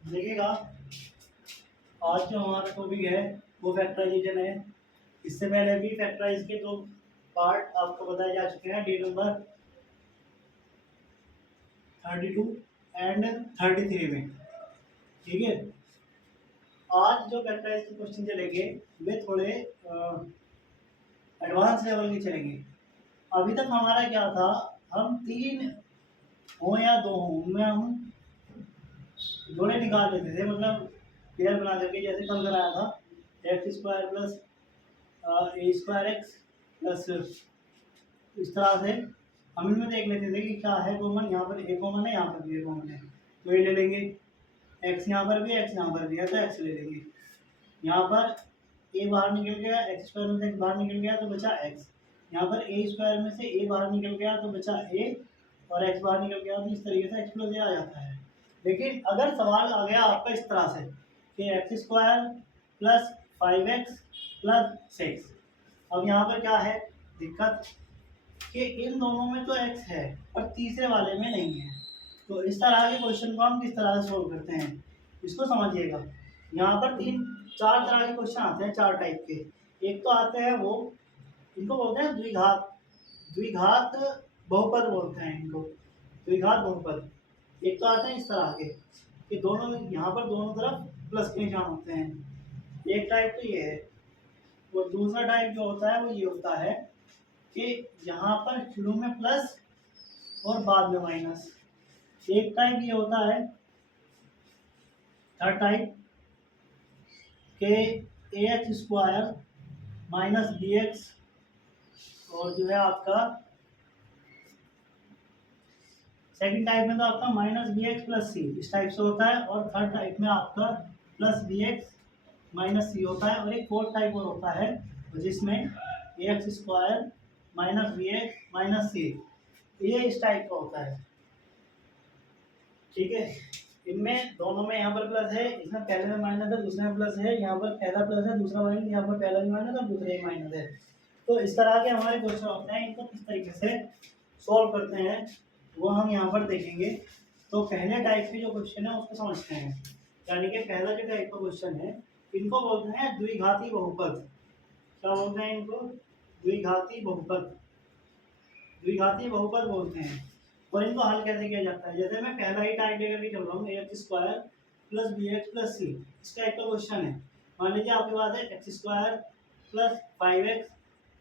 देखिएगा, आज जो हमारा टॉपिक है वो फैक्टराइजेशन है। इससे पहले भी फैक्टराइज के दो पार्ट आपको बताए जा चुके हैं, डेट नंबर 32 एंड 33 में। ठीक है, आज जो फैक्टराइज के क्वेश्चन चलेंगे वे थोड़े एडवांस लेवल के चलेंगे। अभी तक हमारा क्या था, हम तीन हो या दो हो उनमें हम जोड़े निकाल लेते थे, मतलब पेयर बना करके, जैसे कल कराया था एक्स स्क्वायर प्लस ए स्क्वायर एक्स प्लस, इस तरह से हम इनमें देख लेते थे कि क्या है कॉमन। यहाँ पर ए कॉमन है, यहाँ पर भी ए कॉमन है, तो ये ले लेंगे। एक्स यहाँ पर भी, एक्स यहाँ पर भी है तो एक्स ले लेंगे। यहाँ पर ए बाहर निकल गया, एक्स स्क्वायर में से एक्स बाहर निकल गया तो बचा एक्स। यहाँ पर ए स्क्वायर में से ए बाहर निकल गया तो बचा ए, और एक्स बाहर निकल गया तो इस तरीके से एक्स प्लस ए आ जाता है। लेकिन अगर सवाल आ गया आपका इस तरह से कि x square plus 5x plus 6, अब यहाँ पर क्या है दिक्कत कि इन दोनों में तो x है और तीसरे वाले में नहीं है। तो इस तरह के क्वेश्चन को हम किस तरह से सोल्व करते हैं, इसको समझिएगा। यहाँ पर तीन चार तरह के क्वेश्चन आते हैं, चार टाइप के। एक तो आते हैं वो, इनको बोलते हैं द्विघात, द्विघात बहुपद बोलते हैं इनको, द्विघात बहुपद। एक तो आते हैं इस तरह के कि दोनों, यहाँ पर दोनों तरफ प्लस के निशान होते हैं, एक टाइप तो ये है। और दूसरा टाइप जो होता है वो ये होता है कि यहाँ पर शुरू में प्लस और बाद में माइनस। एक टाइप ये होता है, थर्ड टाइप के a x square minus b x, और जो है आपका सेकंड टाइप में तो आपका minus b x plus c, इस टाइप से होता है। और थर्ड टाइप में आपका प्लस बी एक्स माइनस सी होता है। और एक फोर्थ टाइप और होता है जिसमें a x square minus b x minus c, ये इस टाइप का होता है। ठीक है, इनमें दोनों में यहाँ पर प्लस है, इसमें पहले में माइनस है, दूसरे में प्लस है। यहाँ पर पहला प्लस है, दूसरा माइनस, यहाँ पर पहला भी माइनस और दूसरा ही माइनस है। तो इस तरह के हमारे क्वेश्चन होते हैं, इनको किस तरीके से सॉल्व करते हैं वो हम यहाँ पर देखेंगे। तो पहले टाइप के जो क्वेश्चन है उसको समझते हैं, यानी कि पहला जो टाइप का क्वेश्चन है इनको बोलते हैं द्विघाती बहुपद। क्या बोलते हैं इनको? द्विघाती बहुपद, द्विघाती बहुपद बोलते हैं। और इनको हल कैसे किया जाता है, जैसे मैं पहला ही टाइप लेकर के चल रहा हूँ, a x square plus b x plus c, इस टाइप का क्वेश्चन है। मान लीजिए आपके पास है x square plus 5x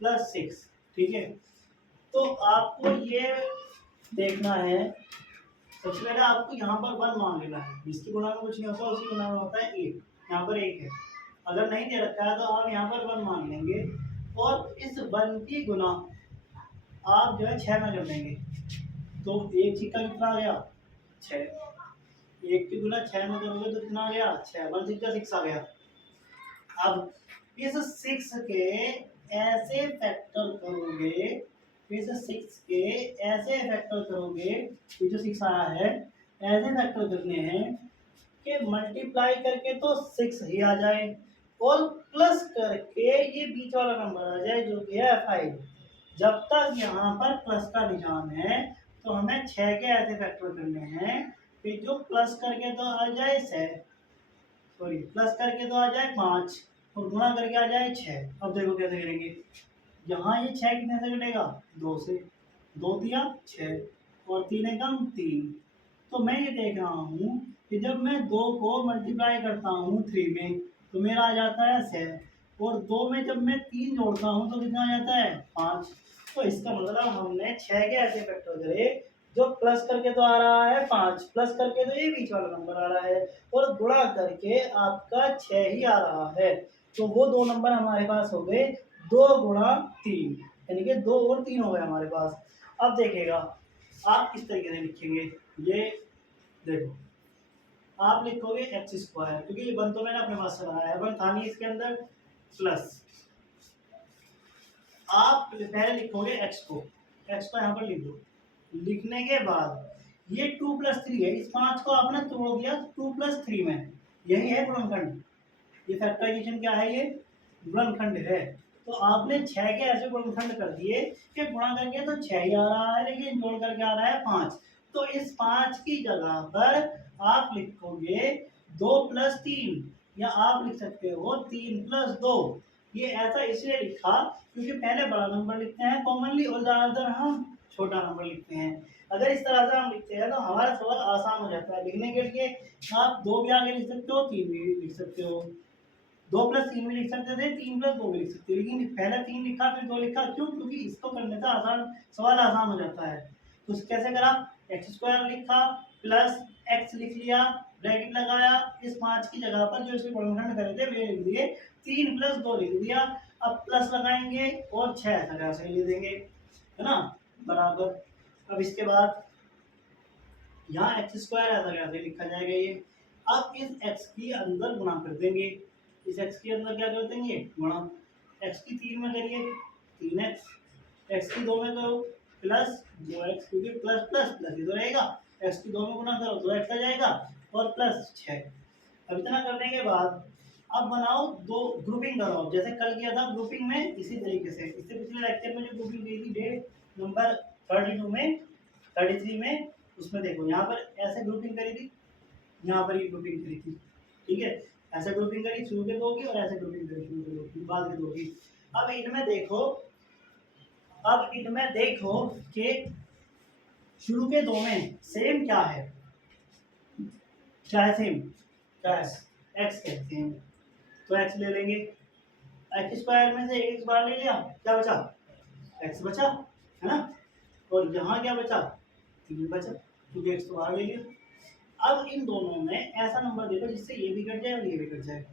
plus 6। ठीक है, तो आपको ये देखना है, सबसे पहले आपको यहाँ पर 1 मान लेना है, जिसकी गुणा में कुछ नहीं होता उसकी गुणा में होता है 1। यहाँ पर 1 है, अगर नहीं दे रखा है तो आप यहाँ पर 1 मान लेंगे, और इस 1 की गुणा आप जो है 6 में कर देंगे। तो एक सिक्का कितना आ गया? 6। एक की गुना 6 में करोगे तो कितना आ गया? 6। 1 सिक्का 6 आ गया। अब इस 6 के ऐसे फैक्टर करोगे, इस 6 के ऐसे फैक्टर करोगे, ये जो 6 आया है ऐसे फैक्टर करने हैं कि मल्टीप्लाई करके तो 6 ही आ जाए, और प्लस करके ये बीच वाला नंबर आ जाए जो कि है 5। जब तक यहाँ पर प्लस का निशान है तो हमें 6 के ऐसे फैक्टर करने हैं कि जो प्लस करके तो आ जाए 6, सॉरी प्लस करके तो आ जाए 5, और गुणा करके आ जाए 6। अब देखो कैसे करेंगे, यहाँ ये 6 कितने से कटेगा? 2 से। 2 दिया 6, और 3 एकम 3। तो मैं ये देख रहा हूँ कि जब मैं 2 को मल्टीप्लाई करता हूँ 3 में तो मेरा आ जाता है 6, और 2 में जब मैं 3 जोड़ता हूँ तो कितना आ जाता है? 5। तो इसका मतलब हमने 6 के ऐसे फैक्टर करे जो प्लस करके तो आ रहा है 5, प्लस करके तो ये बीच वाला नंबर आ रहा है, और गुणा करके आपका 6 ही आ रहा है। तो वो दो नंबर हमारे पास हो गए 2 गुणा 3, यानी कि 2 और 3 हो गए हमारे पास। अब देखिएगा आप किस तरीके से लिखेंगे, ये देखो आप लिखोगे एक्स स्क्वायर, क्योंकि ये 1 तो मैंने अपने पास से लगाया है, 1 था नहीं इसके अंदर, प्लस आप पहले लिखोगे एक्स को यहाँ पर लिख दो। लिखने के बाद ये 2 प्लस 3 है, इस 5 को आपने तोड़ दिया 2 प्लस 3 में, यही है गुणनखंड। ये फैक्टराइजेशन क्या है? ये गुणनखंड है। तो आपने 6 के ऐसे गुणनखंड कर दिए कि गुणा करके तो 6 ही आ रहा है, लेकिन जोड़ करके आ रहा है 5। तो इस 5 की जगह पर आप लिखोगे 2+3, या आप लिख सकते हो 3+2। ये ऐसा इसलिए लिखा क्योंकि पहले बड़ा नंबर लिखते हैं कॉमनली और ज़्यादातर हम छोटा नंबर लिखते हैं। अगर इस तरह से हम लिखते हैं तो हमारा सवाल आसान हो जाता है लिखने के लिए। आप 2 भी आगे लिख सकते हो, 3 भी लिख सकते हो, 2+3 भी लिख सकते थे, 3+2 भी लिख सकते हो, लेकिन पहले 3 लिखा फिर 2 लिखा, क्यों? क्योंकि इसको करने से आसान सवाल आसान हो जाता है। तो कैसे करा? x² लिखा प्लस x लिख लिया, ब्रैकेट लगाया, इस 5 की जगह पर जो इसके गुणनखंड करे थे वे लिख दिए, 3+2 लिख दिया। अब प्लस लगाएंगे और 6 ऐसा से लिख देंगे, है ना, बराबर। अब इसके बाद यहाँ x² ऐसा कैसे लिखा जाएगा ये। अब इस x की अंदर गुणा कर देंगे, इस x के अंदर क्या कर देंगे? गुणा। x की 3 में करिए 3x, x की 2 में करो प्लस 2x, क्योंकि प्लस प्लस प्लस ही तो रहेगा। x की 2 में गुणा करो 2x आ जाएगा और प्लस 6। अब इतना करने के बाद अब बनाओ दो ग्रुपिंग करो, जैसे कल किया था ग्रुपिंग में, इसी तरीके से। इससे पिछले लेक्चर में जो ग्रुपिंग की थी डेट नंबर 32 में 33 में, उसमें देखो यहाँ पर ऐसे ग्रुपिंग करी थी, यहाँ पर ये ग्रुपिंग करी थी, ठीक है। ऐसे ग्रुपिंग करी शुरू के दो की और ऐसे ग्रुपिंग करी शुरू के दो की, बाद के दो की। अब इनमें देखो, अब इनमें देखो कि शुरू के दो में सेम क्या है, क्या है सेम, क्या है x कहते हैं, तो x ले लेंगे। x² में से x बार ले लिया, क्या बचा? x बचा, है ना। और यहाँ क्या बचा? 3 बचा, क्योंकि x तो बाहर ले लिया। अब इन दोनों में ऐसा नंबर देखो जिससे ये भी कट जाए और ये भी कट जाए।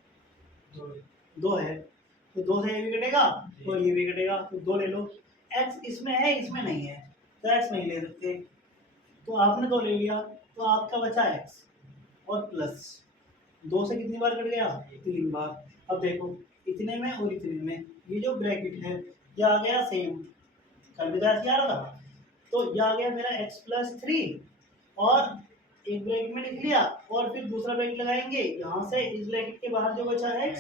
2 है तो 2 से ये भी कटेगा और ये भी कटेगा, तो 2 ले लो। x इसमें है, इसमें नहीं है, तो x नहीं ले सकते, तो आपने 2 ले लिया, तो आपका बचा x और प्लस 2 से कितनी बार कट गया? 3 बार। अब देखो इतने में और इतने में ये जो ब्रैकेट है ये आ गया सेम, कल भी क्या आ रहा था, तो ये आ गया मेरा x+3 और एक ब्रैकेट में लिख लिया और फिर दूसरा ब्रैकेट लगाएंगे, यहाँ से इस ब्रैकेट के बाहर जो बचा है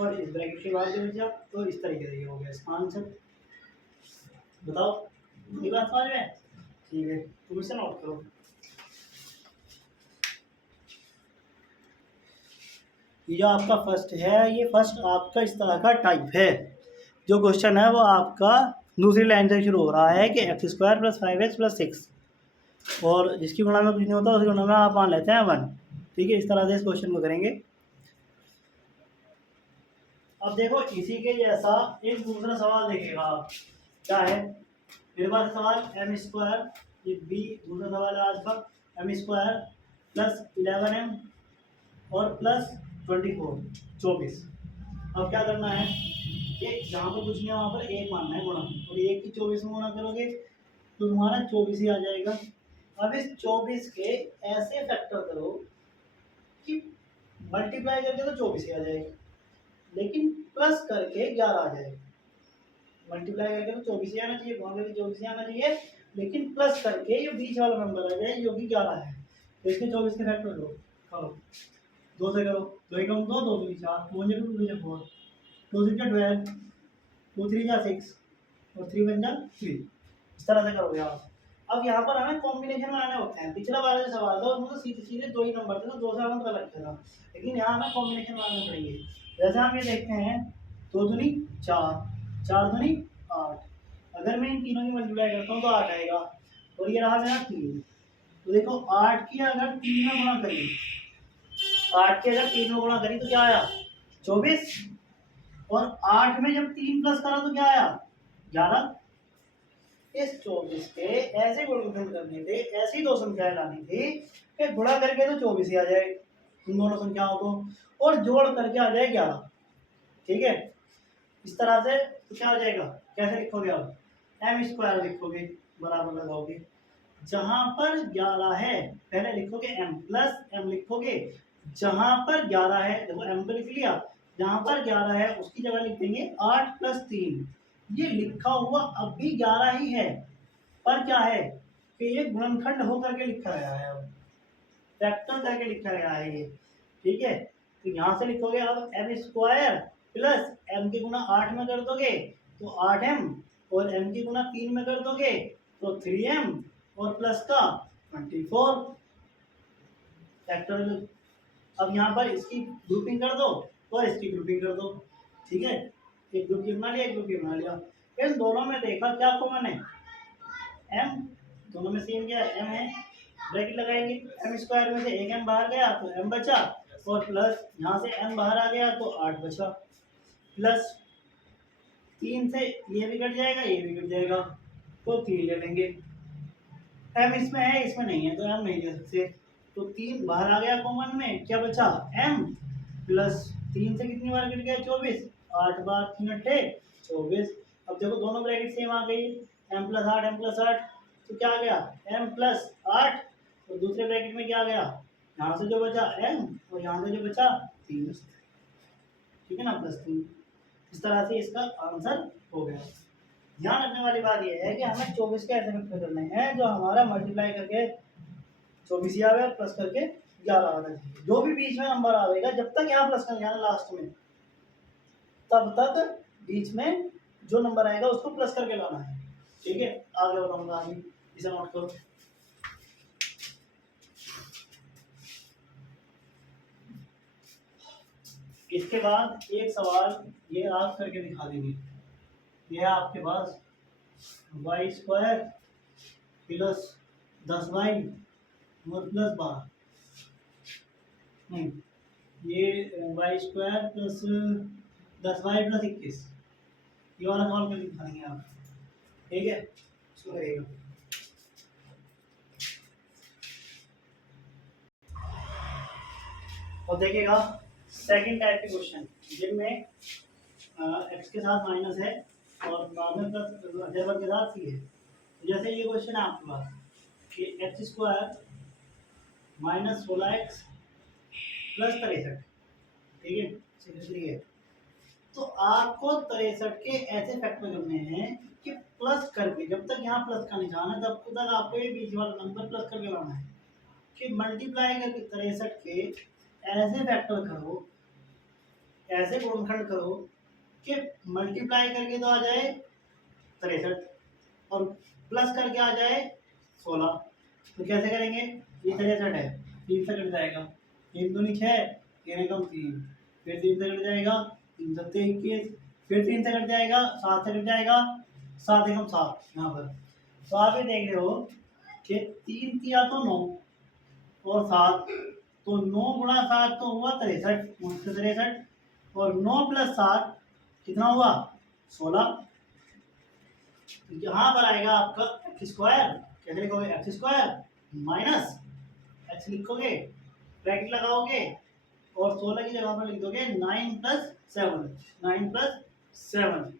और इस ब्रैकेट के बाहर जो बचा, तो इस तरीके से ये हो गया इसका आंसर। बताओ ये बात समझ में? ठीक है, तुम इसे नोट करो। ये जो आपका फर्स्ट है, ये फर्स्ट आपका इस तरह का टाइप है। जो क्वेश्चन है वो आपका दूसरी लाइन से शुरू हो रहा है कि x² + 5x + 6, और जिसकी गुणा में कुछ नहीं होता उसकी गुणा में आप मान लेते हैं 1, ठीक है। इस तरह से इस क्वेश्चन को करेंगे। अब देखो इसी के जैसा एक दूसरा सवाल देखिएगा आप, क्या है मेरे पास सवाल m², ये b दूसरा सवाल है आज का, m² + 11m और प्लस 24। अब क्या करना है कि जहाँ पर कुछ नहीं है वहाँ पर 1 मानना है गुणा, और 1 की 24 में गुणा करोगे तो तुम्हारा 24 ही आ जाएगा। अब इस 24 के ऐसे फैक्टर करो कि मल्टीप्लाई करके तो 24 ही आ जाएगा, लेकिन प्लस करके 11 आ जाएगा। मल्टीप्लाई करके तो 24 ही आना चाहिए, गुणा करके 24 ही आना चाहिए, लेकिन प्लस करके ये बीच वाला नंबर आ जाए जो कि 11 है। तो इसके 24 के फैक्टर लो, करो 2 से करो, 2 एकम 2, 2 दूनी 4, 2 × 2 = 4, 2 × 12, 2 3 = 6 और 3 1 = 3। इस तरह से करोगे आप। अब यहाँ पर हमें कॉम्बिनेशन बनाने होते हैं। पिछला वाला जो सवाल था उसमें तो सीधे सीधे 2 ही नंबर थे, तो 2 से हम कर रखा था, लेकिन यहाँ हमें कॉम्बिनेशन बनाने पड़ेंगे। जैसे हम ये देखते हैं 2 दूनी 4, 4 दूनी 8, अगर मैं इन तीनों की मल्टीप्लाई करता हूँ तो 8 आएगा, और ये रहा मेरा 3। तो देखो 8 की अगर 3 में गुणा करें, 8 के अगर 3 में गुणा करी तो क्या आया? 24, और 8 में जब 3 प्लस करा तो क्या आया? 11। इस 24 के ऐसे गुणनखंड करने थे, ऐसी दो संख्याएं लानी थी कि गुणा करके तो 24 ही आ जाए इन दोनों संख्याओं को, और जोड़ करके आ जाए 11, ठीक है। इस तरह से तो क्या हो जाएगा? कैसे लिखोगे आप? m² लिखोगे, बराबर लगाओगे, जहां पर 11 है पहले लिखोगे m प्लस m लिखोगे, जहां पर 11 है देखो m तो लिख लिया, जहां पर 11 है उसकी जगह लिख देंगे 8 + 3। ये लिखा हुआ अब भी 11 ही है, पर क्या है कि ये गुणनखंड होकर के लिखा गया है, अब फैक्टर करके लिखा गया है ये, ठीक है। तो यहाँ से लिखोगे अब m² प्लस m की गुणा 8 में कर दोगे तो 8m, और m की गुणा 3 में कर दोगे तो 3m, और प्लस का 24 फैक्टोरियल अब यहाँ पर इसकी ग्रुपिंग कर दो और इसकी ग्रुपिंग कर दो, ठीक है। एक ग्रुप ये बना लिया, एक ग्रुप ये बना लिया। इन दोनों में देखा क्या कॉमन है, m, दोनों में सेम क्या है, m है। ब्रैकेट लगाएंगे, m स्क्वायर में से एक m बाहर गया तो m बचा, और प्लस यहाँ से m बाहर आ गया तो 8 बचा, प्लस 3 से ये भी कट जाएगा, ये भी कट जाएगा, तो 3 ले लेंगे। m इसमें है, इसमें नहीं है, तो m नहीं ले सकते, तो 3 बाहर आ गया कॉमन में, क्या बचा m, प्लस 3 से कितनी बार कट गया, 24, 8 बार 3 अट्ठे 24। अब देखो दोनों ब्रैकेट सेम आ गई, m प्लस 8 m प्लस 8, तो क्या आ गया m प्लस 8, और दूसरे ब्रैकेट में क्या आ गया, यहाँ से जो बचा m और यहाँ से जो बचा 3, ठीक है ना, प्लस 3। इस तरह से इसका आंसर हो गया। ध्यान रखने वाली बात यह है कि हमें 24 का ऐसे वेक्टर करने हैं जो हमारा मल्टीप्लाई करके 24 ही आवे, प्लस करके 11 आना चाहिए। जो भी बीच में नंबर आएगा, जब तक यहाँ प्लस कर जाना लास्ट में, तब तक बीच में जो नंबर आएगा उसको प्लस करके लाना है, ठीक है। आगे बताऊंगा, आगे इसे नोट करो। इसके बाद एक सवाल ये आप करके दिखा देंगे। यह आपके पास वाई स्क्वायर प्लस 10y और प्लस 12, ये Y square plus 10y plus 21, ये वाला सवाल करके दिखा देंगे आप, ठीक है। इसको करिएगा। और देखिएगा सेकंड टाइप के क्वेश्चन जिनमें x के साथ माइनस है और बाद में प्लस अजर के साथ सी है। जैसे ये क्वेश्चन है आपके पास कि x square minus 16x plus 63, ठीक है, 63 है। तो आपको 63 के ऐसे फैक्टर करने हैं कि प्लस करके, जब तक यहाँ प्लस का निशान है तब तक आपको ये बीच वाला नंबर प्लस करके लाना है, कि मल्टीप्लाई करके 63 के ऐसे फैक्टर करो, ऐसे गुणनखंड करो कि मल्टीप्लाई करके तो आ जाए 63 और प्लस करके आ जाए 16। तो कैसे करेंगे, ये 63 है, 3 से कट जाएगा, 3 दूनी 6, 3 कम 3, फिर 3 से कट जाएगा, 3 सत्ते 21, फिर 3 से कट जाएगा, 7 से कट जाएगा, 7 एकम 7 यहाँ पर। तो आप ये देख रहे हो कि 3 किया तो 9 और 7, तो 9 गुणा 7 तो हुआ 63, और 9 प्लस 7 कितना हुआ 16। यहाँ पर आएगा आपका एक्स स्क्वायर, कैसे लिखोगे, एक्स स्क्वायर माइनस एक्स लिखोगे, ब्रैकेट लगाओगे और 16 की जगह पर लिख दोगे 9 प्लस 7, 9 प्लस 7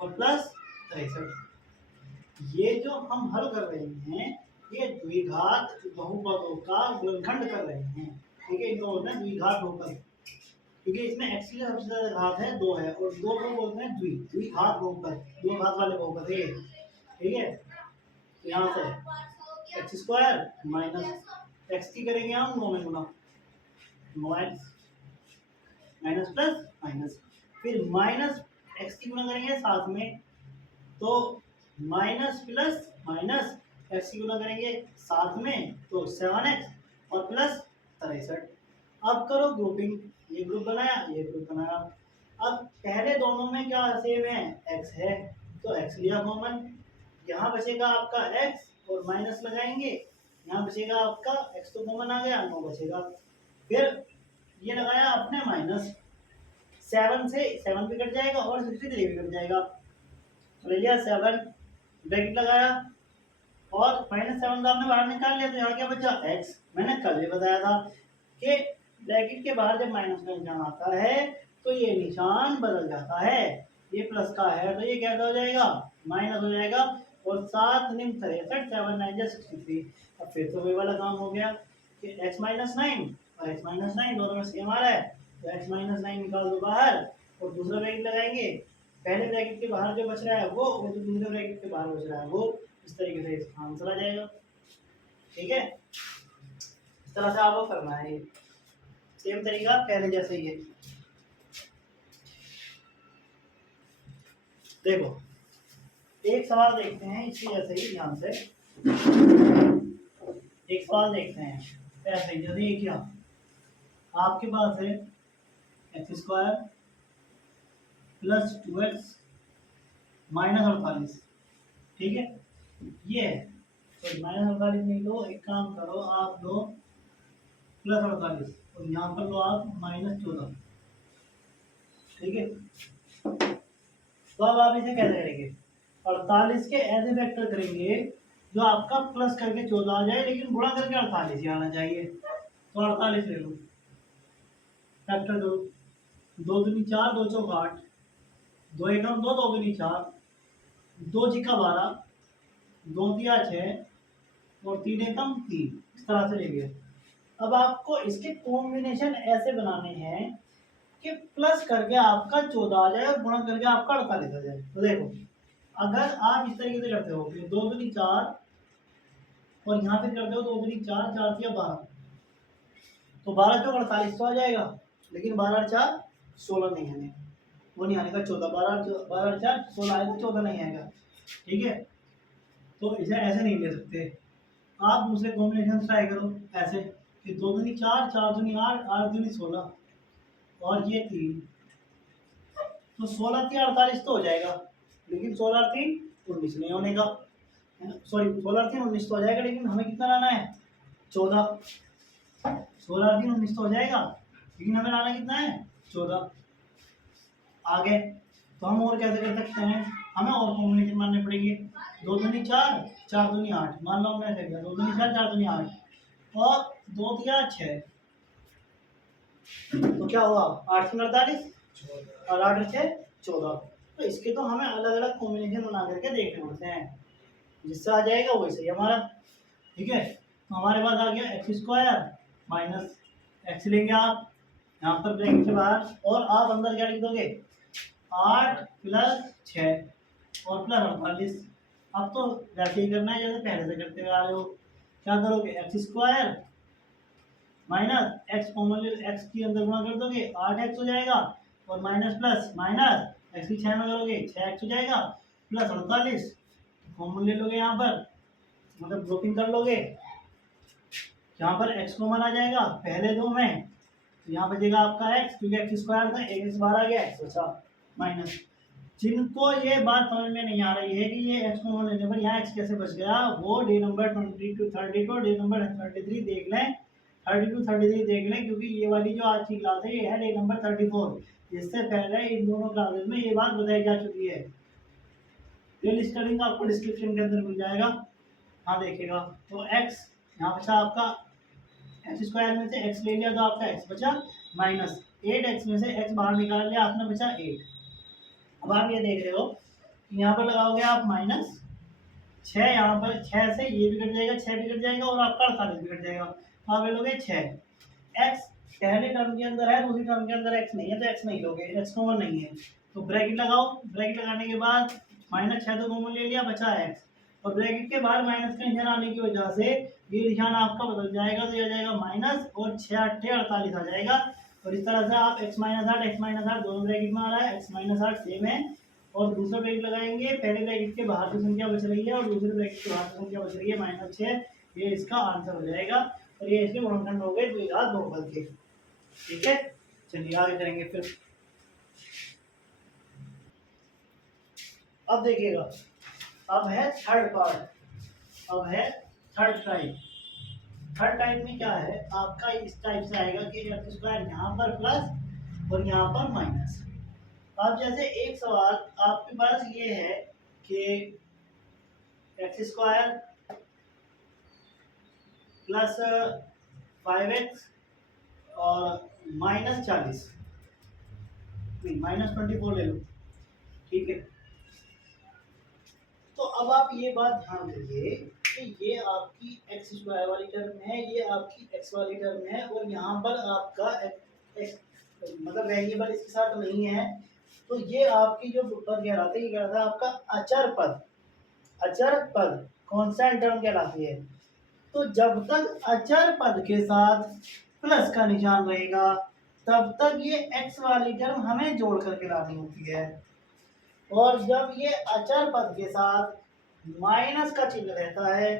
और प्लस 63। ये जो हम हल कर रहे हैं ये द्विघात बहुपदों का गुणनखंड कर रहे हैं, ठीक है। इनको बोलते हैं द्विघात बहुपद, क्योंकि इसमें x की सबसे ज्यादा घात है 2 है, और 2 को बोलते हैं द्विघात बहुपद, 2 घात वाले बहुपद है, ठीक है। तो यहाँ से एक्स स्क्वायर माइनस एक्स की करेंगे हम 9 में गुणा, 9x माइनस प्लस माइनस, फिर माइनस एक्स की गुणा करेंगे साथ में, तो माइनस प्लस माइनस एक्स की गुणा करेंगे साथ में, तो 7x और प्लस 63। अब करो ग्रुपिंग, ये ग्रुप बनाया, ये ग्रुप बनाया। अब पहले दोनों में क्या सेम है, x है, तो x लिया कॉमन, यहाँ बचेगा आपका x और माइनस लगाएंगे, यहाँ बचेगा आपका x तो कॉमन आ गया, 9 बचेगा। फिर ये लगाया आपने माइनस, 7 से 7 भी कट जाएगा और 63 भी कट जाएगा, तो ले लिया 7, ब्रैकेट लगाया और -7 का आपने बाहर निकाल लिया, तो यहाँ क्या बचा x। मैंने कल भी बताया था कि ब्रैकेट के बाहर जब माइनस का निशान आता है तो ये निशान बदल जाता है, ये प्लस का है तो ये कैसा हो जाएगा, माइनस हो जाएगा, और 7 निम 63, 7 9 63। अब फिर तो वही वाला काम हो गया कि x माइनस 9 और x माइनस 9 दोनों में सेम आ रहा है, तो x माइनस 9 निकाल दो बाहर और दूसरा ब्रैकेट लगाएंगे, पहले ब्रैकेट के बाहर जो बच रहा है वो, और जो दूसरे ब्रैकेट के बाहर बच रहा है वो, इस तरीके से इसका आंसर आ जाएगा, ठीक है। इस तरह से आपको करना है, ये सेम तरीका पहले जैसे ही है। देखो एक सवाल देखते हैं इसकी जैसे ही, ध्यान से एक सवाल देखते हैं ऐसे ही, जैसे ये क्या, आपके पास है x square plus 2x minus 48, ठीक है, ये है। तो माइनस 48 नहीं लो, एक काम करो आप लो प्लस 48 और यहाँ पर लो आप -14, ठीक है। तो अब आप इसे कैसे करेंगे, 48 के ऐसे फैक्टर करेंगे जो आपका प्लस करके 14 आ जाए, लेकिन गुणा करके 48 ही आना चाहिए। तो 48 ले लो, फैक्टर करो, 2 दूनी 4, 2 चौक 8, 2 एकम 2, 2 दूनी 4, 2 छिक्का 12, 2 तिया 6 और 3 एकम 3, इस तरह से लेंगे। अब आपको इसके कॉम्बिनेशन ऐसे बनाने हैं कि प्लस करके आपका 14 आ जाए और गुणा करके आपका 48 आ जाए। तो देखो, अगर आप इस तरीके से करते हो कि 2 दूनी 4 और यहाँ पे करते हो 2 दूनी 4, 4 तिया 12, तो 12 चौक 48 तो आ जाएगा, लेकिन 12 और 4 16 नहीं आने, वो नहीं आने का 14, 12 और 4 16 आएगा, 14 नहीं आएगा, ठीक है। तो इसे ऐसे नहीं ले सकते, आप दूसरे कॉम्बिनेशन ट्राई करो ऐसे कि 2 दूनी 4, 4 दूनी 8, 8 दूनी 16 और ये 3, तो 16 3 48 तो हो जाएगा, लेकिन 16 3 19 नहीं होने का, सॉरी 16 3 19 तो हो जाएगा, लेकिन हमें कितना लाना है 14, 16 3 19 तो हो जाएगा, लेकिन हमें लाना कितना है 14। आगे तो हम और कैसे कर सकते हैं, हमें और कॉम्बिनेशन मानने पड़ेंगे, 2 दूनी 4, 4 दूनी 8, मान लो हमने ऐसे किया 2 दूनी 4, 4 दूनी 8 और 2 तिया 6, तो क्या हुआ 8 3 48 और 8 6 14। तो इसके तो हमें अलग अलग कॉम्बिनेशन बना करके देखने पड़ते हैं, जिससे आ जाएगा वही सही हमारा, ठीक है। तो हमारे पास आ गया एक्स स्क्वायर माइनस एक्स लेंगे आप यहाँ पर ब्रैकेट के बाहर, और आप अंदर क्या लिख दोगे 8 प्लस 6 और प्लस 48। अब तो वैसे ही करना है जैसे पहले से करते हुए आ रहे हो, क्या करोगे x square minus x common x की अंदर गुणा कर दोगे 8x हो जाएगा, और माइनस प्लस माइनस एक्स की 6 में करोगे 6x हो जाएगा, प्लस 48 कॉमन ले लोगे यहाँ पर, मतलब ग्रुपिंग कर लोगे, यहाँ पर x कॉमन आ जाएगा पहले दो में, तो यहाँ बचेगा आपका x, क्योंकि एक्स स्क्वायर था एक x बाहर आ गया x बचा माइनस। जिनको ये बात समझ में नहीं आ रही है कि ये x कॉमन लेने पर यहाँ x कैसे बच गया, वो डे नंबर 22 32 डे नंबर 33 देख लें, 32 33 देख लें, क्योंकि ये वाली जो आज की क्लास है ये है डे नंबर 34, जिससे पहले इन दोनों क्लासेस में ये बात बताई जा चुकी है। रियल स्टडिंग आपको डिस्क्रिप्शन के अंदर मिल जाएगा, हाँ देखेगा। तो x यहाँ बचा आपका एक्स स्क्वायर में से x ले लिया तो आपका x बचा माइनस 8x में से x बाहर निकाल लिया, आपने बचा 8। अब आप ये देख रहे हो कि यहाँ पर लगाओगे आप माइनस 6, यहाँ पर 6 से ये भी कट जाएगा, 6 भी कट जाएगा और आपका 48 भी कट जाएगा, तो आप ले लोगे 6। x पहले टर्म के अंदर है, दूसरी टर्म के अंदर x नहीं है, तो x नहीं लोगे, x कॉमन नहीं है, तो ब्रैकेट लगाओ, ब्रैकेट लगाने के बाद -6 तो कॉमन ले लिया, बचा x, और ब्रैकेट के बाहर माइनस का निशान आने की वजह से ये निशान आपका बदल जाएगा, तो ये आ जाएगा माइनस और 6 8 48 आ जाएगा। और इस तरह से आप x - 8 दोनों ब्रैकेट में आ रहा है, x - 8 सेम है, और दूसरा ब्रैकेट लगाएंगे, पहले ब्रैकेट के बाहर की संख्या बच रही है और दूसरे ब्रैकेट के बाहर की संख्या बच रही है -6, ये इसका आंसर हो जाएगा, और ये इसके गुणनखंड हो गए 2 घात 2 बल के, ठीक है। चलिए आगे करेंगे फिर। अब देखिएगा, अब है थर्ड पार्ट, अब है थर्ड टाइप। थर्ड टाइप में क्या है आपका, इस टाइप से आएगा कि एक्स स्क्वायर यहाँ पर प्लस और यहाँ पर माइनस। अब जैसे एक सवाल आपके पास ये है कि एक्स स्क्वायर प्लस 5x और -40, नहीं -24 ले लो, ठीक है। तो अब आप ये बात ध्यान दीजिए कि ये आपकी एक्स स्क्वायर वाली टर्म है, ये आपकी एक्स वाली टर्म है, और यहाँ पर आपका मतलब वेरिएबल इसके साथ नहीं है, तो ये आपकी जो पद कहलाते हैं, ये कहलाता है आपका अचर पद, अचर पद कांस्टेंट टर्म कहलाती है। तो जब तक अचर पद के साथ प्लस का निशान रहेगा तब तक ये एक्स वाली टर्म हमें जोड़ करके लानी होती है, और जब ये अचर पद के साथ माइनस का चिन्ह रहता है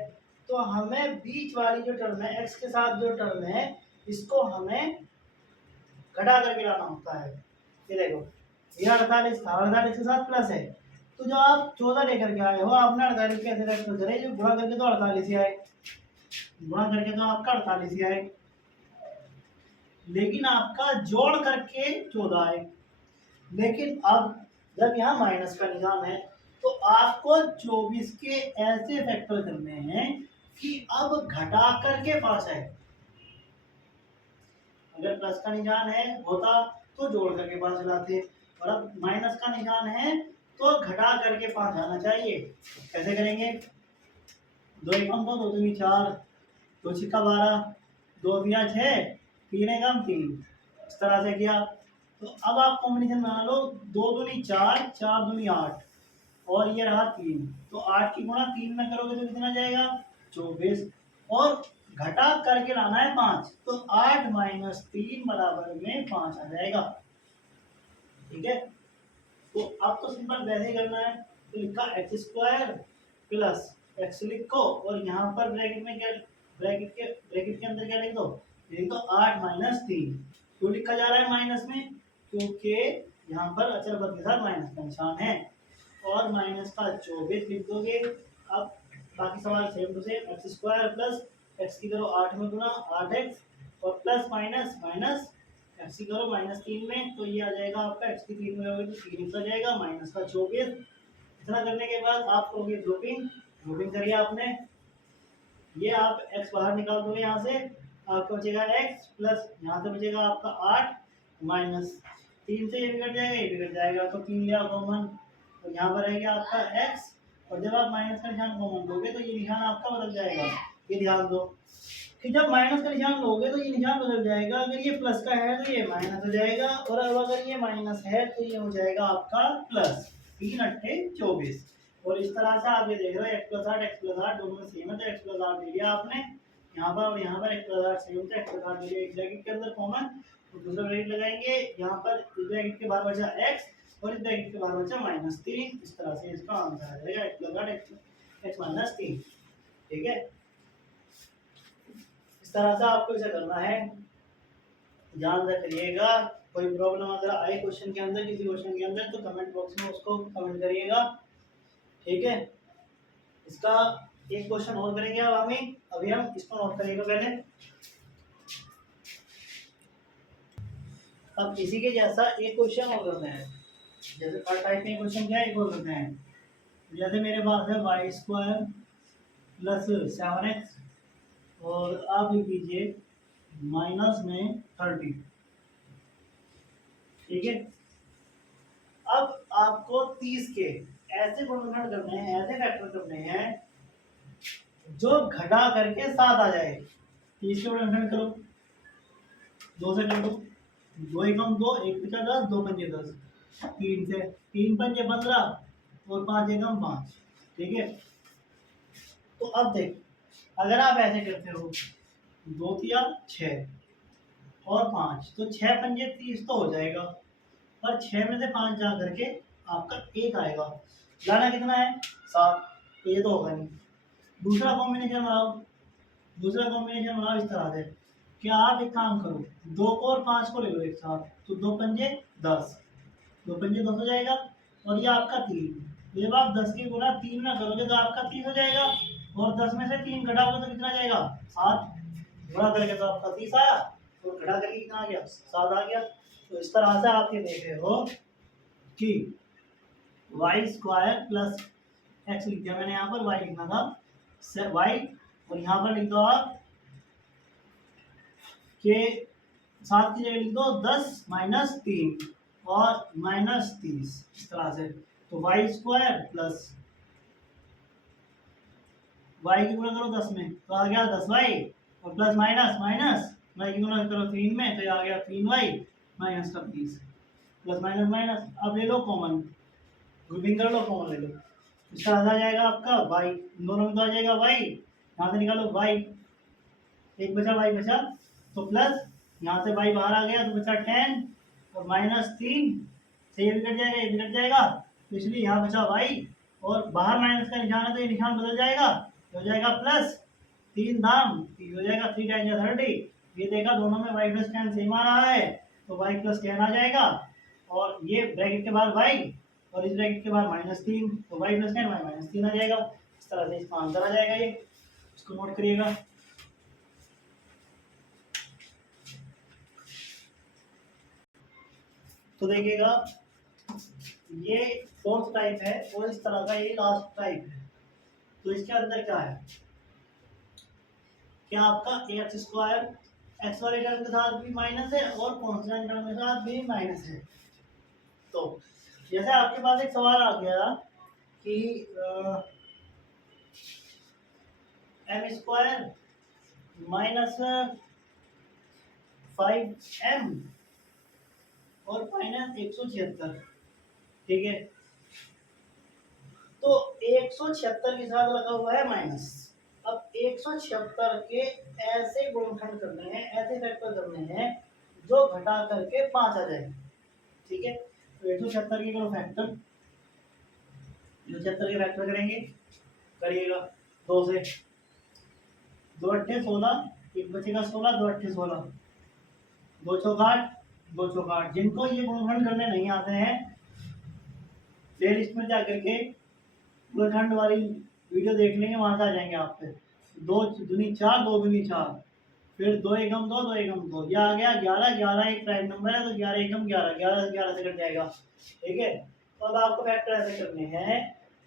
तो हमें बीच वाली जो टर्म है एक्स के साथ जो टर्म है इसको हमें घटा करके लाना होता है। ये देखो ये 48 था, 48 के साथ प्लस है, तो जो आप 14 लेकर के आए हो आपने 48 कैसे रख करे, जो गुणा करके तो 48 ही आए, गुणा करके तो आपका 48 ही आए, लेकिन आपका जोड़ करके 14 आए। लेकिन अब जब यहाँ माइनस का निशान है तो आपको 24 के ऐसे फैक्टर करने हैं कि अब घटा करके 5 आए। अगर प्लस का निशान है होता तो जोड़ करके 5 लाते, और अब माइनस का निशान है तो घटा करके 5 आना चाहिए। कैसे करेंगे, 2 एकम 2, 2 दूनी 4, 2 छिक्का 12, 2 दिया 6, 3 एकम 3, इस तरह से किया। तो अब आप कॉम्बिनेशन बना लो, 2 दूनी 4, 4 दूनी 8, और ये रहा 3, तो 8 की गुणा 3 में करोगे तो कितना जाएगा 24, और घटा करके लाना है 5, तो 8 माइनस 3 बराबर में 5 आ जाएगा। ठीक है, तो अब तो सिंपल वैसे ही करना है, तो लिखा एक्स स्क्वायर प्लस एक्स लिखो, और यहाँ पर ब्रैकेट में क्या, ब्रैकेट के अंदर क्या लिख दो, लिख दो 8 माइनस 3। क्यों लिखा जा रहा है माइनस में, क्योंकि यहाँ पर अचर पद के साथ माइनस का निशान है, और माइनस का 24 लिख दोगे। अब बाकी सवाल same to same, x square plus x की करो 8 में गुणा 8x, और प्लस माइनस माइनस एक्स की करो माइनस 3 में, तो ये आ जाएगा आपका एक्स की 3 में होगी तो 3 आ जाएगा माइनस का 24। इतना करने के बाद आप करोगे ग्रुपिंग, ग्रुपिंग करिए आपने, ये आप x बाहर निकाल दोगे, यहाँ से आपका बचेगा x प्लस यहाँ से बचेगा आपका 8 माइनस 3 से ये बिगड़ जाएगा, ये बिगड़ जाएगा, तो 3 लिया कॉमन, तो यहाँ पर रहेगा आपका x, और जब आप माइनस का निशान कॉमन दोगे तो ये निशान आपका बदल जाएगा। ये ध्यान दो कि जब माइनस का निशान लोगे तो ये निशान बदल जाएगा, अगर ये प्लस का है तो ये माइनस हो जाएगा, और अब अगर ये माइनस है तो ये हो जाएगा आपका प्लस। 3 अट्ठे 24, और इस तरह से आप ये देख रहे हो x प्लस 8 दोनों में सेम है, तो x प्लस 8 ले लिया आपने यहाँ पर, और यहाँ पर x प्लस 8 सेम, तो x प्लस 8 ले लिया एक ब्रैकेट के अंदर कॉमन, तो दूसरा ब्रैकेट लगाएंगे, यहाँ पर इस ब्रैकेट के बाहर बचा x, और इस ब्रैकेट के बाहर बचा माइनस 3, इस तरह से इसका आंसर आ जाएगा x प्लस 8 x माइनस 3। ठीक है, इस तरह से आपको इसे करना है, ध्यान रखिएगा। कोई प्रॉब्लम अगर आए क्वेश्चन के अंदर, किसी क्वेश्चन के अंदर, तो कमेंट बॉक्स में उसको कमेंट करिएगा। ठीक है, इसका एक क्वेश्चन और करेंगे अब हमें, अभी हम इसको नोट करेंगे पहले। अब इसी के जैसा एक क्वेश्चन और करना है, जैसे हर टाइप में क्वेश्चन क्या है एक और करते हैं। जैसे मेरे पास है वाई स्क्वायर प्लस 7x, और आप लिख लीजिए माइनस में 30। ठीक है, अब आपको 30 के ऐसे गुणनखंड करने हैं, ऐसे फैक्टर करने हैं जो घटा करके 7 आ जाए। 30 के गुणनखंड करो, 2 से कर दो, 2 एकम 2, 1 पचा 10, 2 पंजे 10, 3 से, 3 पंजे 15, और 5 एकम 5। ठीक है, तो अब देख, अगर आप ऐसे करते हो 2 तिया 6 और 5, तो 6 पंजे 30 तो हो जाएगा, और 6 में से 5 जा करके आपका 1 आएगा, लाना कितना है 7, तो ये तो होगा नहीं। दूसरा कॉम्बिनेशन बनाओ, दूसरा कॉम्बिनेशन बनाओ इस तरह से, क्या आप एक काम करो, 2 को और 5 को ले लो एक साथ, तो 2 पंजे 10, 2 पंजे 10 हो जाएगा, और ये आपका 3, जब आप 10 की गुणा 3 में करोगे तो आपका 30 हो जाएगा, और 10 में से 3 घटाओगे तो कितना जाएगा 7, गुणा करके तो आपका 30 आया, और घटा करके कितना आ गया 7 आ गया। तो इस तरह से आप ये देख रहे हो कि वाई स्क्वायर प्लस एक्स लिख दिया मैंने, यहाँ पर वाई लिखना था वाई, और यहाँ पर लिख दो आप के 7 की जगह लिख दो 10 माइनस 3 और माइनस 30, इस तरह से। तो वाई स्क्वायर प्लस वाई की गुणा करो 10 में तो आ गया 10y, और प्लस माइनस माइनस वाई की गुणा करो 3 में तो आ गया 3y माइनस का 30, प्लस माइनस माइनस, अब ले लो कॉमन, ग्रुपिंग कर लो, कॉमन ले लो, इसका आ जाएगा आपका y, दोनों में तो आ जाएगा y, यहाँ से निकालो y, एक बचा y बचा, तो प्लस यहाँ से y बाहर आ गया तो बचा 10, और माइनस 3 से ये बिगड़ जाएगा, ये बिगड़ जाएगा, तो इसलिए यहाँ बचा y, और बाहर माइनस का निशान है तो ये निशान बदल जाएगा, हो जाएगा प्लस 3 दाम 30 हो जाएगा, 3 टाइम 30। ये देखा दोनों में y प्लस 10 सेम आ रहा है, तो वाई प्लस 10 आ जाएगा, और ये ब्रैकेट के बाहर वाई और इस ब्रैकेट के बाहर -3, तो वाई प्लस 10 वाई -3 आ जाएगा। इस तरह से इसका आंसर आ जाएगा। ये इसको नोट करिएगा। तो देखिएगा ये फोर्थ टाइप है और इस तरह का ये लास्ट टाइप है। तो इसके अंदर क्या है, क्या आपका एक्स स्क्वायर एक्स वाले टर्म के साथ भी माइनस है और कॉन्स्टेंट टर्म के साथ भी माइनस है। तो जैसे आपके पास एक सवाल आ गया कि एम स्क्वायर माइनस 5m और माइनस 176, ठीक है। तो 176 के साथ लगा हुआ है माइनस। अब 176 के ऐसे गुणनखंड करने हैं, ऐसे फैक्टर करने हैं जो घटा करके 5 आ जाए, ठीक है। तो 176 के करो फैक्टर, 176 के फैक्टर करेंगे, करिएगा 2 से, 2 अट्ठे 16, एक बचेगा 16, 2 अट्ठे 16, 2 चौक 8, 2 चौक 8। जिनको ये गुणनखंड करने नहीं आते हैं, प्ले लिस्ट में जाकर के गुणनखंड वाली वीडियो देख लेंगे, वहां से आ जाएंगे आप पे। 2 दूनी 4, 2 दूनी 4, फिर 2 एकम 2, 2 एकम 2, यह आ गया 11, 11 एक प्राइम नंबर है तो 11 एकम 11, 11 से 11 से कट जाएगा, ठीक है। तो अब आपको फैक्टर ऐसे करने हैं,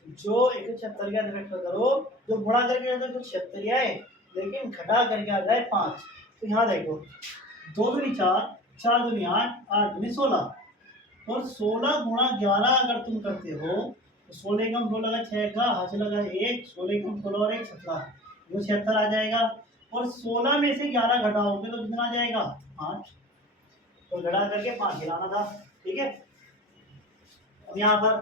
जो 176 का फैक्टर करो, जो गुणा करके तो 176 आए, लेकिन घटा करके आ जाए 5। तो यहाँ देखो 2 दूनी 4, 4 दूनी 8, 8 दूनी 16, और 16 गुणा 11 अगर तुम करते हो तो 16 कम 16 का 6 का हाथ से लगा 1, 16 कम 16 और 1 17, वो 76 आ जाएगा। और 16 में से 11 घटाओगे तो कितना आ जाएगा 5, तो घटा करके 5 गिराना था, ठीक है। अब यहाँ पर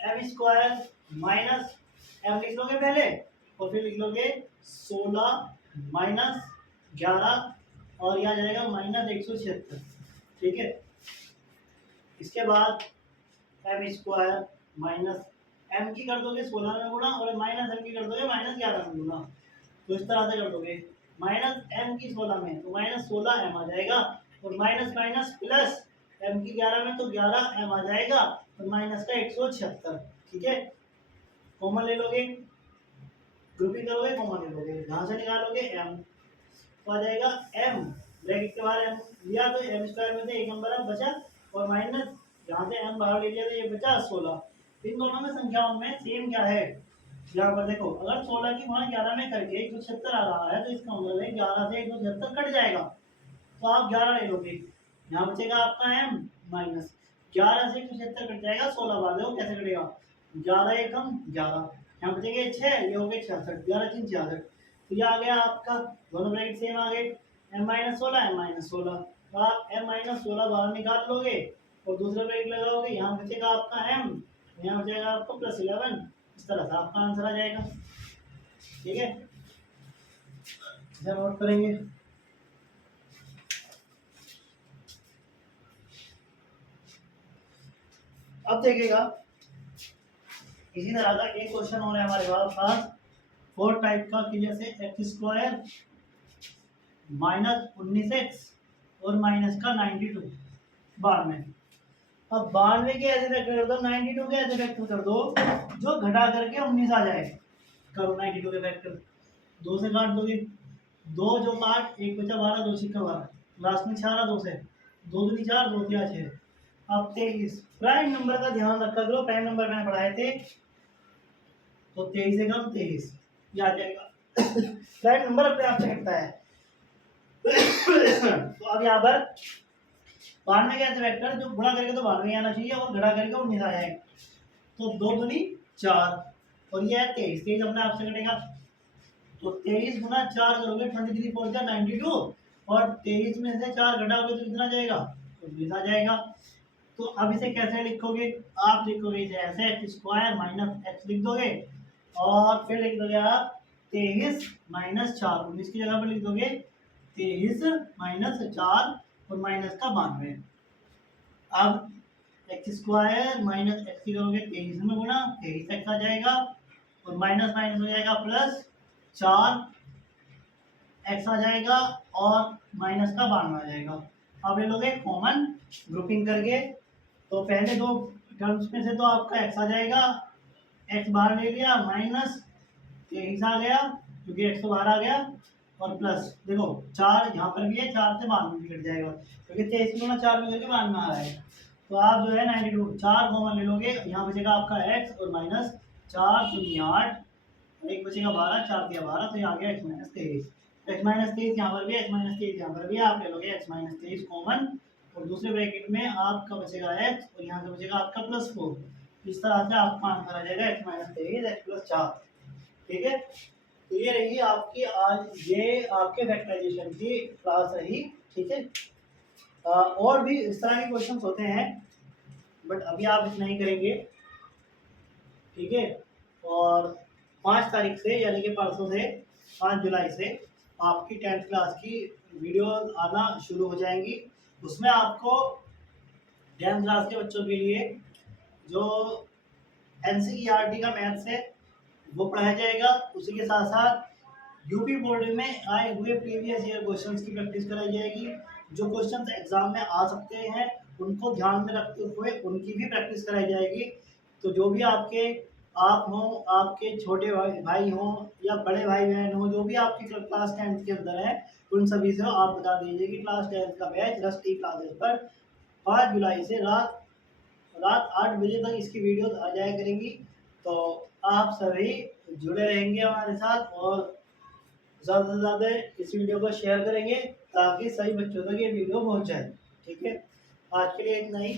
एम स्क्वायर माइनस एम लिख लोगे पहले, और फिर लिख लोगे 16 माइनस 11, और यह आ जाएगा माइनस 176, ठीक है। इसके बाद एम स्क्वायर माइनस एम की कर दोगे 16 में गुणा, और माइनस एम की कर दोगे माइनस 11 में गुणा। तो इस तरह से कर दोगे, माइनस एम की 16 में तो माइनस 16 एम आ जाएगा, और माइनस माइनस प्लस एम की 11 में तो 11 एम आ जाएगा, तो माइनस का 176, ठीक है। कॉमन ले लोगे, ग्रुपिंग करोगे, कॉमन ले लोगे, यहाँ से निकालोगे एम, तो आ जाएगा एम, ब्रैकेट के बाहर एम लिया तो एम स्क्वायर में से एक नंबर बचा, और माइनस यहाँ से एम बाहर ले लिया तो ये बचा 16। इन दोनों में संख्याओं में सेम क्या है, यहाँ पर देखो, अगर 16 की वहाँ 11 में करके 176 आ रहा है, तो इसका मतलब है 11 से 176 कट जाएगा, तो आप 11 ले लोगे, यहाँ बचेगा आपका एम माइनस 11 से 176 कट जाएगा, 16 बार देखो कैसे कटेगा, 11 एकम 11, यहाँ बचेंगे 6, ये हो गए 66, 11 3 66, तो ये आ गया आपका, दोनों ब्रैकेट सेम आ गए, एम माइनस 16 एम माइनस 16, तो आप एम माइनस 16 बाहर निकाल लोगे और दूसरा ब्रैकेट लगाओगे, यहाँ बचेगा आपका एम, यहाँ बचेगा आपको प्लस 11, इस तरह से आपका आंसर आ जाएगा, ठीक है। इसे नोट करेंगे। अब देखिएगा इसी तरह का एक क्वेश्चन और है हमारे पास 4 टाइप का, कि जैसे एक्स स्क्वायर माइनस 19x और माइनस का 92 92। अब 92 के ऐसे फैक्टर कर दो, 92 के ऐसे फैक्टर कर दो जो घटा करके 19 आ जाए। करो 92 के फैक्टर, 2 से काट दोगे, 2 जो काट 1 बचा 12, 2 सिक्का 12, लास्ट में 4 2 से, 2 दूनी 4, 2 तिया 6, अब 23। प्राइम नंबर का ध्यान रखा करो, प्राइम नंबर मैंने पढ़ाए थे, तो 23 से कम 23 ये आ जाएगा। प्राइम नंबर अपने आप से घटता है। तो अब यहाँ पर 92 के ऐसे वेक्टर जो गुणा करके तो 92 आना चाहिए और घटा करके 19 आ जाएगा, तो 2 दूनी 4 और ये है 23, 23 अपने आप से घटेगा, तो 23 गुना 4 करोगे 23 4 जा 92, और 23 में से 4 घटाओगे तो कितना जाएगा, तो 20 आ जाएगा। तो अब इसे कैसे लिखोगे, आप लिखोगे इसे ऐसे एक्स स्क्वायर माइनस एक्स लिख दोगे, और फिर लिख दोगे आप 23 माइनस 4, 19 की जगह पर लिख दोगे 23 माइनस 4 और माइनस का 92। अब एक्स स्क्वायर माइनस एक्स की करोगे 23 में गुणा, 23 एक्स आ जाएगा, और माइनस माइनस हो जाएगा प्लस 4 एक्स आ जाएगा, और माइनस का 92 आ जाएगा। आप ले लोगे कॉमन ग्रुपिंग करके। तो पहले दो टर्म्स में से तो आपका एक्स आ जाएगा, एक्स बाहर ले लिया, माइनस ये एक्स आ गया क्योंकि एक्स तो बाहर आ गया, और प्लस देखो चार यहाँ पर भी है, चार से बाद में भी कट जाएगा क्योंकि 23 में 4 में करके बाद में आ रहा है। तो आप जो है 92 चार कॉमन ले लोगे, यहाँ बचेगा आपका एक्स और माइनस 4 शून्य 8 और एक बचेगा 12, 4 दिया 12, तो ये आ गया एक्स माइनस 23। एक्स माइनस 23 यहाँ पर भी, एक्स माइनस 23 यहाँ पर भी, आप ले लोगे एक्स माइनस 23 कॉमन और दूसरे ब्रैकेट में आपका बचेगा एक्स और यहाँ से बचेगा आपका प्लस 4। इस तरह से आपका आंसर आ जाएगा एक्स माइनस 23 एक्स प्लस 4। ठीक है, तो ये रही आपकी आज ये आपके फैक्टराइजेशन की क्लास रही। ठीक है, और भी इस तरह के क्वेश्चंस होते हैं बट अभी आप इतना ही करेंगे। ठीक है, और 5 तारीख से यानी कि परसों से 5 जुलाई से आपकी 10th क्लास की वीडियो आना शुरू हो जाएंगी। उसमें आपको 10th क्लास के बच्चों के लिए जो NCERT का मैथ्स है वो पढ़ाया जाएगा, उसी के साथ साथ यूपी बोर्ड में आए हुए प्रीवियस ईयर क्वेश्चंस की प्रैक्टिस कराई जाएगी। जो क्वेश्चंस एग्जाम में आ सकते हैं उनको ध्यान में रखते हुए उनकी भी प्रैक्टिस कराई जाएगी। तो जो भी आप हो, आपके छोटे भाई हो या बड़े भाई बहन हो, जो भी आपकी क्लास 10th के अंदर है, उन सभी से आप बता दीजिए कि क्लास 10th का बैच रस्टी क्लासेस पर 5 जुलाई से रात 8 बजे तक इसकी वीडियो आ जाया करेंगी। तो आप सभी जुड़े रहेंगे हमारे साथ और ज़्यादा से ज़्यादा इस वीडियो को शेयर करेंगे ताकि सही बच्चों तक ये वीडियो पहुंच जाए। ठीक है, आज के लिए इतना ही।